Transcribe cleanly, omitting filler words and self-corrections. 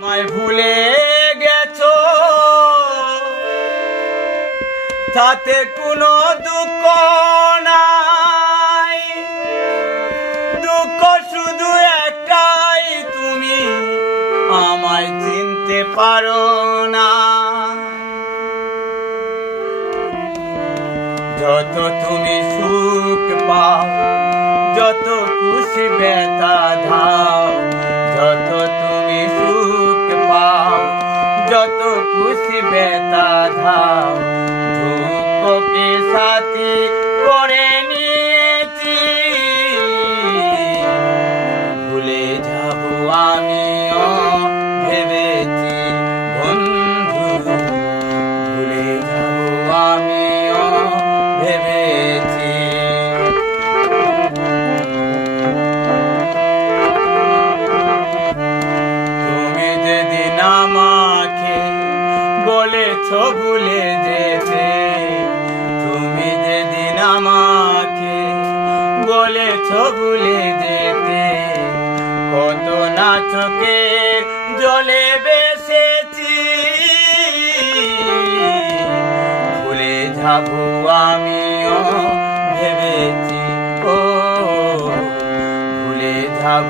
আমায় ভুলে গেছো, তাতে কোনো দুঃখ নাই। দুঃখ শুধু একটাই, তুমি আমায় চিনতে পারো না। যত তুমি সুখ পাও, যত খুশি ব্যথা দাও, যত তুমি সুখ পাও, যত খুশি ব্যথা দাও, দুঃখকে সাথী করে নিয়েছি। ভুলে যাব আমিও ভেবেছি বন্ধু, ভুলে যাব আমিও ভেবেছি। তুমি যেদিন আমাকে বলেছ ভুলে যেতে, তুমি যেদিন আমাকে বলেছ ভুলে যেতে, কত না চোখের জলে বেসেছি। ভুলে যাব আমিও ভেবেছি, ও ভুলে যাব